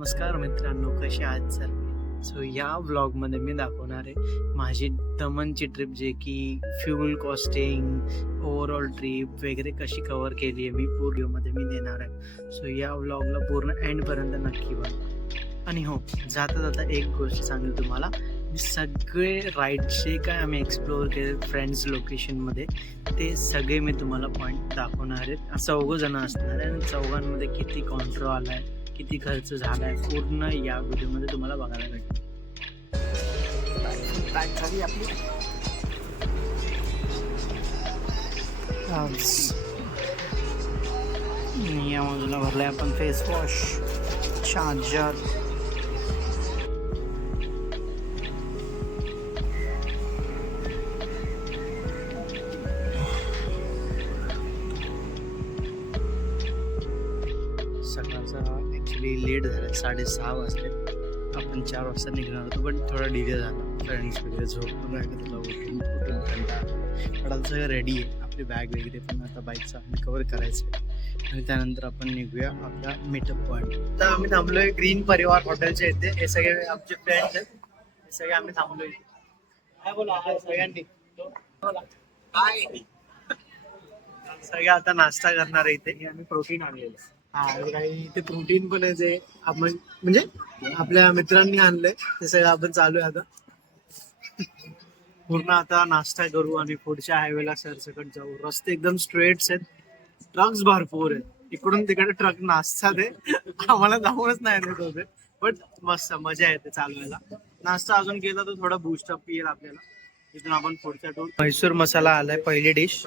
नमस्कार मित्रांनो, कसे आहात सर्व? सो या व्लॉगमध्ये मी दाखवणार आहे माझी दमनची ट्रिप, जे की फ्युल कॉस्टिंग ओव्हरऑल ट्रिप वगैरे कशी कव्हर केली आहे मी पूर्वीमध्ये मी देणार आहे. सो या व्लॉगला पूर्ण एंडपर्यंत नक्की बघा. आणि हो, जाता जाता एक गोष्ट सांगेल तुम्हाला, मी सगळे राईड्सचे काय आम्ही एक्सप्लोअर केले फ्रेंड्स लोकेशनमध्ये, ते सगळे मी तुम्हाला पॉईंट दाखवणार आहेत. 4 जण असणार आहे आणि 4 किती कॉन्ट्रो आला आहे, किती खर्च झाला आहे, पूर्ण या व्हिडिओमध्ये तुम्हाला बघायला भेटेल. या बाजूला भरलाय आपण फेस वॉश, चार्जर, सकाळचा ॲक्च्युली लेट झाला, 6:30 वाजले. आपण 4 वाजता निघणार होतो, पण थोडा डिले झाला. फ्रेंड्स वगैरे झोपून राहिलं, तुला उठून कंटाळा. पण आता सगळं रेडी आहे, आपली बॅग वगैरे पण आता बाईकचं आम्ही कवर करायचं आहे आणि त्यानंतर आपण निघूया आपला मीटअप पॉईंट. आता आम्ही थांबलोय ग्रीन परिवार हॉटेलच्या इथे. हे सगळे आमचे फ्रेंड्स आहेत, हे सगळे आम्ही थांबलोय. काय बोला सगळ्यांनी, सगळे आता नाश्ता करणार आहे इथे. आम्ही प्रोटीन आणलेलं. काही ते प्रोटीन पण आहे, जे आपण म्हणजे आपल्या मित्रांनी आणलंय, ते सगळं आपण चालू आहे आता. पूर्ण आता नाश्ता करू आणि पुढच्या हायवेला सरसकट जाऊ. रस्ते एकदम स्ट्रेट्स आहेत, ट्रक्स भरपूर आहेत, इकडून तिकडे ट्रक नाश्ता दे आम्हाला जाऊनच नाही देत होते. बट मस्त मजा येते चालवायला. नाश्ता अजून केला तर थोडा बूस्टअप येईल आपल्याला. इथून आपण पुढच्या टूर. म्हैसूर मसाला आलाय, पहिली डिश.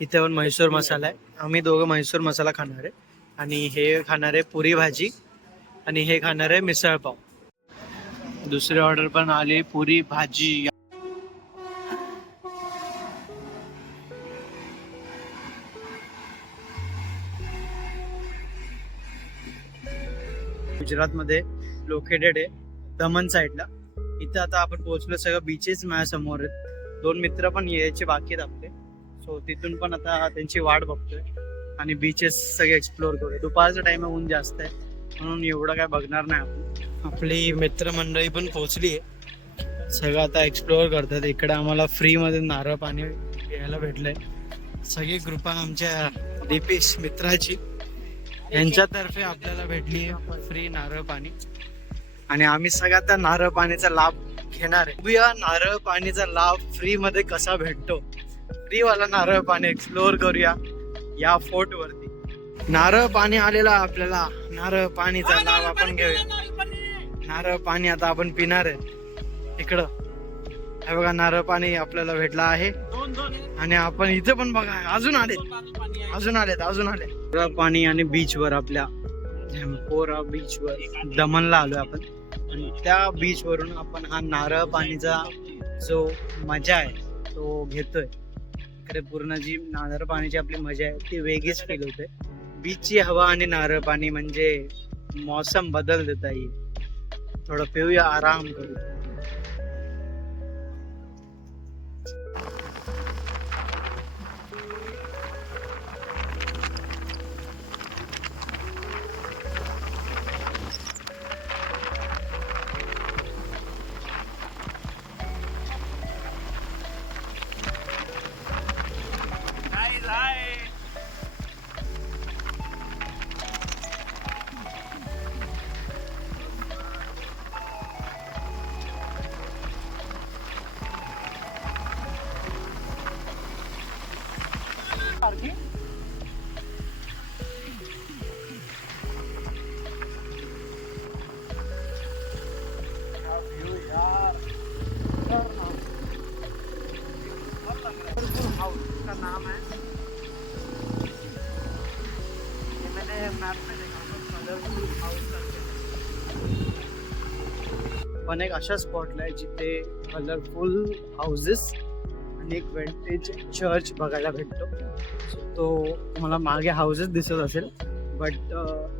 इथे पण म्हैसूर मसाला आहे. आम्ही दोघं म्हैसूर मसाला खाणार आहे आणि हे खाणार आहे पुरी भाजी आणि हे खाणार आहे मिसळ पाव. दुसरी ऑर्डर पण आली, पुरी भाजी. गुजरातमध्ये लोकेटेड आहे, दमन साईडला. इथं आता आपण पोहोचलो, सगळं बीचेस माझ्यासमोर आहेत. 2 मित्र पण यायचे बाकी आहेत आपले. सो तिथून पण आता त्यांची वाट बघतोय आणि बीचेस सगळे एक्सप्लोअर करू. दुपारचा टाइम ऊन जास्त आहे म्हणून एवढं काय बघणार नाही आपण. आपली मित्रमंडळी पण पोहोचली आहे, सगळं आता एक्सप्लोअर करतात. इकडे आम्हाला फ्रीमध्ये नारळ पाणी घ्यायला भेटलंय. सगळी कृपा आमच्या दीपेश मित्राची, यांच्यातर्फे आपल्याला भेटली आहे फ्री नारळ पाणी आणि आम्ही सगळ्या त्या नारळ पाणीचा लाभ घेणार आहे. बघूया नारळ पाणीचा लाभ फ्री मध्ये कसा भेटतो. फ्री वाला नारळ पाणी एक्सप्लोअर करूया या फोर्ट वरती. नारळ पाणी आलेला आपल्याला, नारळ पाणीचा लाभ आपण घेऊया. नारळ पाणी आता आपण पिणार आहे. इकडं हे बघा, नारळ पाणी आपल्याला भेटला आहे आणि आपण इथे पण बघा अजून आले. नारळ पाणी आणि बीचवर, आपल्या झेम्पोरा बीचवर दमनला आलोय आपण आणि त्या बीच वरून आपण हा नारळ पाणीचा जो मजा आहे तो घेतोय. इकडे पूर्ण जी नारळ पाण्याची आपली मजा आहे ती वेगळीच फील होते. बीचची हवा आणि नारळ पाणी म्हणजे मौसम बदल देता येईल. थोडं पिऊया, आराम करू. का नाम है, ये मैंने मैप में देखा था, कलरफुल हाउस करके. पण एक अशा स्पॉटला आहे जिथे कलरफुल हाऊसेस आणि एक विंटेज चर्च बघायला भेटतो. तो तुम्हाला मागे हाऊसेस दिसत असेल, बट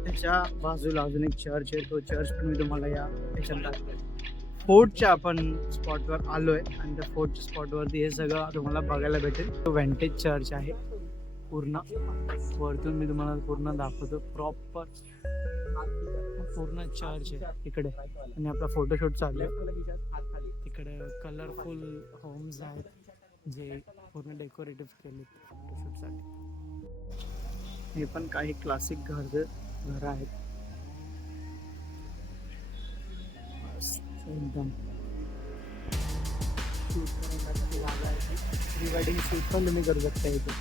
त्याच्या बाजूला अजून एक चर्च आहे. तो चर्च पण मी तुम्हाला या ह्याच्यात दाखवेल. फोर्टच्या आपण स्पॉटवर आलोय आणि त्या फोर्टच्या स्पॉटवरती हे सगळं तुम्हाला बघायला भेटेल. तो विंटेज चर्च आहे पूर्ण वरतून मी तुम्हाला पूर्ण दाखवतो. प्रॉपर पूर्ण चर्च आहे तिकडे आणि आपला फोटोशूट चालू आहे. तिकडे कलरफुल होम्स आहेत जे पूर्ण डेकोरेटिव्ह केले फोटोशूटसाठी. हे पण काही क्लासिक घर आहेत एकदम. प्री वेडिंग शूट पण तुम्ही करू शकता इथे.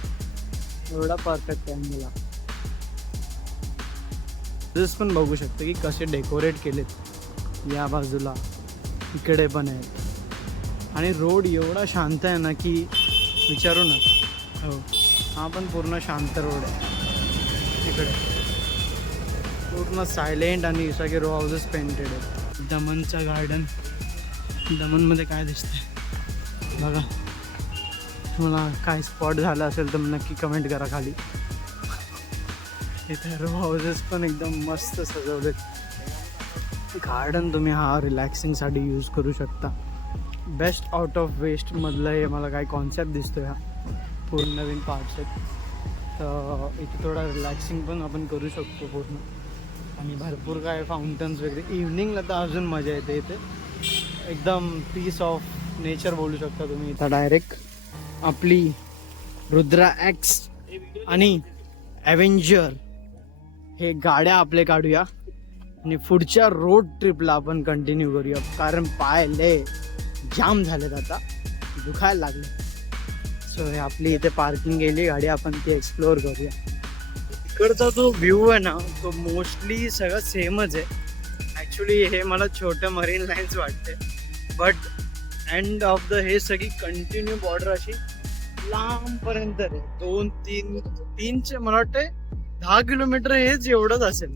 एवढा परफेक्ट आहे मला. पण बघू शकतो की कसे डेकोरेट केलेत. या बाजूला इकडे पण आहेत आणि रोड एवढा शांत आहे ना की विचारू नका. हो, हा पण पूर्ण शांत रोड आहे. इकडे पूर्ण सायलेंट आणि सगळे रो हाऊसेस पेंटेड आहेत. दमनचं गार्डन. दमनमध्ये काय दिसतंय बघा. तुम्हाला काय स्पॉट झाला असेल तर नक्की कमेंट करा खाली. इथे रो हाऊसेस पण एकदम मस्त सजवलेत. गार्डन तुम्ही हा रिलॅक्सिंगसाठी यूज करू शकता. बेस्ट आउट ऑफ वेस्टमधलं हे मला काय कॉन्सेप्ट दिसतो. हा पूर्ण नवीन पार्ट्स आहेत. तर इथे थोडा रिलॅक्सिंग पण आपण करू शकतो पूर्ण. आणि भरपूर काय फाउंटन्स वगैरे. इव्हनिंगला तर अजून मजा येते इथे. एकदम पीस ऑफ नेचर बोलू शकता तुम्ही. इथं डायरेक्ट आपली रुद्रा एक्स आणि ॲव्हेंजर हे गाड्या आपले काढूया आणि पुढच्या रोड ट्रिपला आपण कंटिन्यू करूया. कारण पाय लय जाम झालेत आता, दुखायला लागले. सो हे आपली इथे पार्किंग गेली गाडी, आपण ती एक्सप्लोअर करूया. इकडचा जो व्ह्यू आहे ना तो मोस्टली सगळं सेमच आहे. ॲक्च्युली हे मला छोटं मरीन लाईन्स वाटते, बट एंड ऑफ द हे सगळी कंटिन्यू बॉर्डर अशी लांबपर्यंत आहे. 2-3 मला वाटते 10 किलोमीटर हेच एवढंच असेल.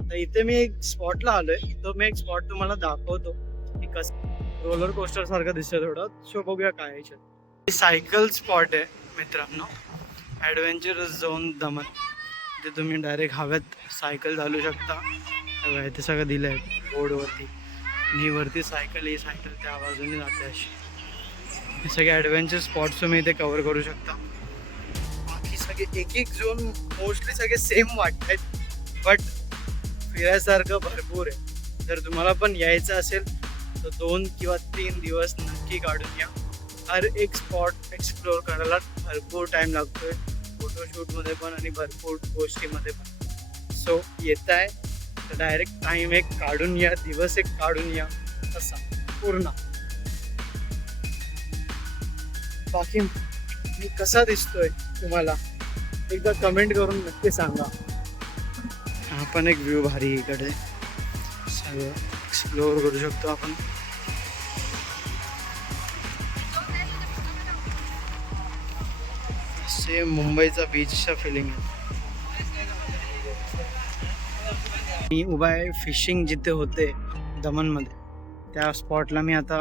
तर इथे मी एक स्पॉटला आलोय. तो मी एक स्पॉट तुम्हाला दाखवतो की कसं रोलर कोस्टर सारखं दिसतं थोडं. सो बघूया काय आहे. सायकल स्पॉट आहे मित्रांनो. ॲडव्हेंचरस झोन दमन. ते तुम्ही डायरेक्ट हव्यात सायकल चालू शकता. ते सगळं दिलं आहे बोर्डवरती. ही वरती सायकल, ही सायकल त्या बाजूने जाते अशी. हे सगळे ॲडव्हेंचर स्पॉट्स तुम्ही इथे कव्हर करू शकता. बाकी सगळे एक झोन मोस्टली सगळे सेम वाटत आहेत, बट फिरायसारखं भरपूर आहे. जर तुम्हाला पण यायचं असेल तर 2 किंवा 3 दिवस नक्की काढून या. हर एक स्पॉट एक्सप्लोअर करायला भरपूर टाईम लागतोय, फोटोशूटमध्ये पण आणि भरपूर गोष्टीमध्ये पण. सो येत आहे तर डायरेक्ट टाईम एक काढून या, दिवस एक काढून या तसा पूर्ण. बाकी मी कसा दिसतोय तुम्हाला एकदा कमेंट करून नक्की सांगा. हा पण एक व्ह्यू भारी इकडे, सगळं एक्सप्लोअर करू शकतो आपण. सेम मुंबईचा बीचचा फिलिंग आहे. मी उभा आहे फिशिंग जिथे होते दमनमध्ये, त्या स्पॉटला मी आता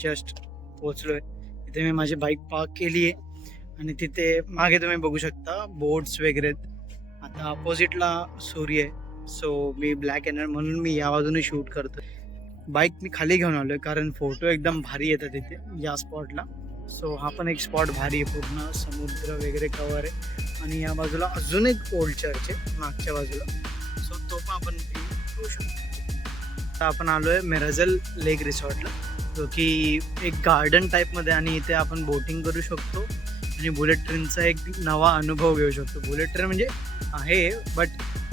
जस्ट पोचलोय. तिथे मी माझी बाईक पार्क केली आहे आणि तिथे मागे तुम्ही बघू शकता बोट्स वगैरे. आता अपोजिटला सूर्य आहे, सो मी ब्लॅक एनर म्हणून मी या बाजूने शूट करतो. बाईक मी खाली घेऊन आलोय कारण फोटो एकदम भारी येतात तिथे या स्पॉटला. सो हा पण एक स्पॉट भारी आहे, पूर्ण समुद्र वगैरे कवर आहे. आणि या बाजूला अजून एक ओल्ड चर्च आहे मागच्या बाजूला, सो तो पण आपण घेऊ शकतो. आता आपण आलोय मिराजल लेक रिसॉर्टला, जो की एक गार्डन टाईपमध्ये. आणि इथे आपण बोटिंग करू शकतो आणि बुलेट ट्रेनचा एक नवा अनुभव घेऊ शकतो. बुलेट ट्रेन म्हणजे आहे बट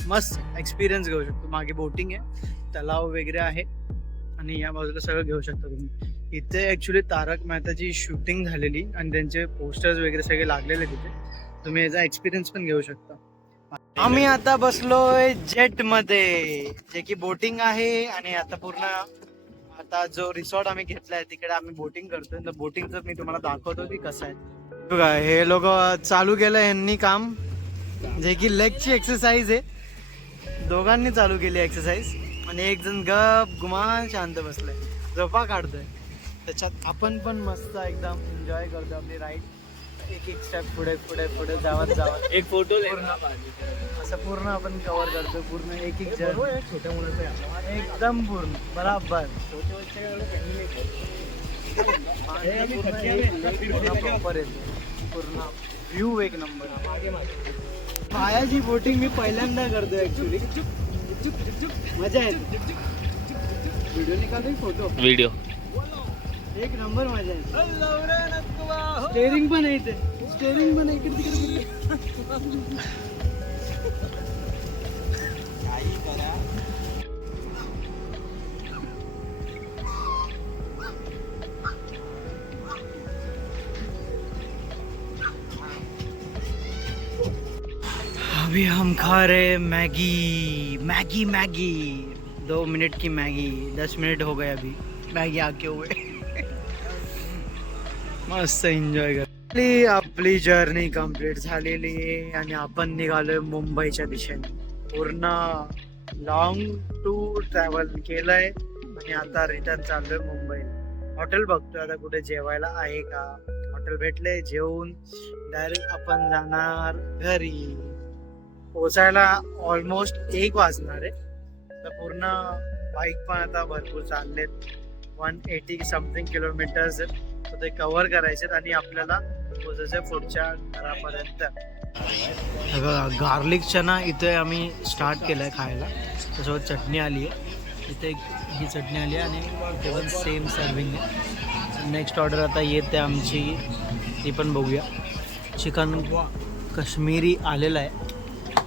मस्त एक्सपिरियन्स घेऊ शकतो. मागे बोटिंग आहे, तलाव वगैरे आहे आणि या बाजूला सगळं घेऊ शकता तुम्ही. इथे ॲक्च्युली तारक मेहताची शूटिंग झालेली आणि त्यांचे पोस्टर्स वगैरे सगळे लागलेले तिथे. तुम्ही याचा एक्सपिरियन्स पण घेऊ शकता. आम्ही आता बसलोय जेट मध्ये, जे की बोटिंग आहे. आणि आता पूर्ण आता जो रिसॉर्ट आम्ही घेतलाय तिकडे आम्ही बोटिंग करतोय. तर बोटिंगचं मी तुम्हाला दाखवतो की कसं आहे. बघा हे लोक चालू केलं यांनी काम, जे की लेगची एक्सरसाइज आहे. दोघांनी चालू केली एक्सरसाइज आणि एक जण गप गुमान शांत बसलाय, झोपा काढतोय. त्याच्यात आपण पण मस्त एकदम एन्जॉय करतो आपली राईड. एक स्टेप पुढे पुढे पुढे जावत एक फोटो असं पूर्ण आपण कव्हर करतो. पूर्ण एक छोट्या मुलाचं एकदम पूर्ण बराबर पूर्ण व्ह्यू एक नंबर. पायाची बोटिंग मी पहिल्यांदा करतो ऍक्च्युली. मजा येते. व्हिडिओ निकाल फोटो व्हिडिओ एक नंबर मजा येते. स्टेअरिंग पण आहे इथे. स्टेअरिंग पण आहे इकडे तिकडे. काही करा. अभी हम खा रहे मैगी मैगी मैगी. 2 मिनट की मैगी. 10 मिनट हो गए अभी मैगी आके हुए. मस्त एन्जॉय कर. आपली जर्नी कंप्लीट झालेली आहे आणि आपण निघालोय मुंबईच्या दिशेने. पूर्ण लॉंग टूर ट्रॅव्हल केलंय आणि आता रिटर्न चाललोय मुंबईला. हॉटेल बघतोय आता कुठे जेवायला आहे का. हॉटेल भेटले. जेवून डायरेक्ट आपण जाणार घरी. पोचायला ऑलमोस्ट 1 वाजणार आहे. तर पूर्ण बाईक पण आता भरपूर चाललेत. 180 समथिंग किलोमीटर्स ते कव्हर करायचे आणि आपल्याला पोचायचं पुढच्या घरापर्यंत. गार्लिक चना इथे आम्ही स्टार्ट केलंय खायला. त्यासोबत चटणी आली आहे. इथे ही चटणी आली आहे आणि ते पण सेम सर्विंग आहे. नेक्स्ट ऑर्डर आता येते आमची. ती पण बघूया. चिकन काश्मीरी आलेलं आहे.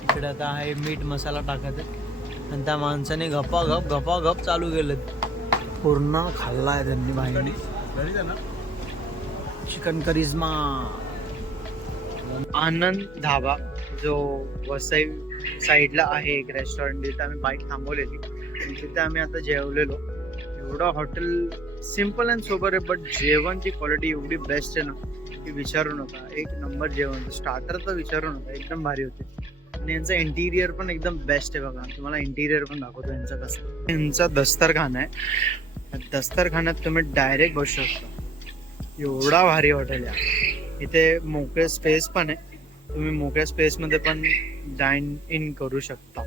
इकडे आता आहे मीठ मसाला टाकत आहे आणि त्या माणसाने गपागप चालू केलं. पूर्ण खाल्ला आहे त्यांनी बाहेरने. चिकन करिश्मा. आनंद धाबा जो वसई साईडला आहे एक रेस्टॉरंट. तिथे आम्ही बाईक थांबवलेली आणि तिथे आम्ही आता जेवलेलो. एवढं हॉटेल सिम्पल अँड सोबर आहे बट जेवणची क्वालिटी एवढी बेस्ट आहे ना की विचारू नका. एक नंबर जेवण. स्टार्टर तर विचारू नका. एकदम भारी होते. आणि यांचं इंटिरियर पण एकदम बेस्ट आहे. बघा तुम्हाला इंटिरियर पण दाखवतो यांचं कसं. यांचा दस्तरखाना आहे. दस्तरखान्यात तुम्ही डायरेक्ट बसू शकता. एवढा भारी हॉटेल आहे. इथे मोकळे स्पेस पण आहे. तुम्ही मोकळ्या स्पेस मध्ये पण डाईन इन करू शकता.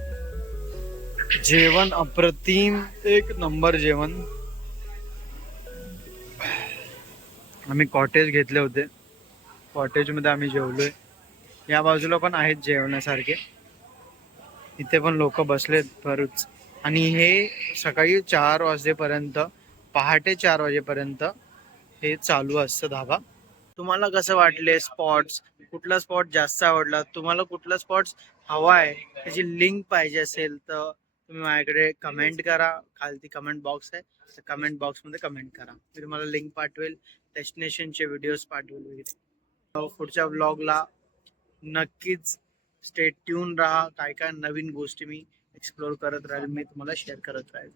जेवण अप्रतिम. एक नंबर जेवण. आम्ही कॉटेज घेतले होते. कॉटेज मध्ये आम्ही जेवलोय. या बाजूला पण आहेत जेवण्यासारखे. इथे पण लोक बसलेत भरूच. आणि हे सकाळी 4 वाजेपर्यंत पहाटे 4 वाजेपर्यंत हे चालू असतं धाबा. तुम्हाला कसं वाटले स्पॉट्स. कुठला स्पॉट जास्त आवडला. तुम्हाला कुठला स्पॉट्स हवा आहे त्याची लिंक पाहिजे असेल तर तुम्ही माझ्याकडे कमेंट करा. खालती कमेंट बॉक्स आहे. तर कमेंट बॉक्समध्ये कमेंट करा. मी तुम्हाला लिंक पाठवेल. डेस्टिनेशनचे व्हिडिओज पाठवेल वगैरे. पुढच्या व्लॉगला नक्कीच स्टे ट्यून राहा. काय काय नवीन गोष्टी मी एक्सप्लोर करत राहील. मी तुम्हाला शेअर करत राहील.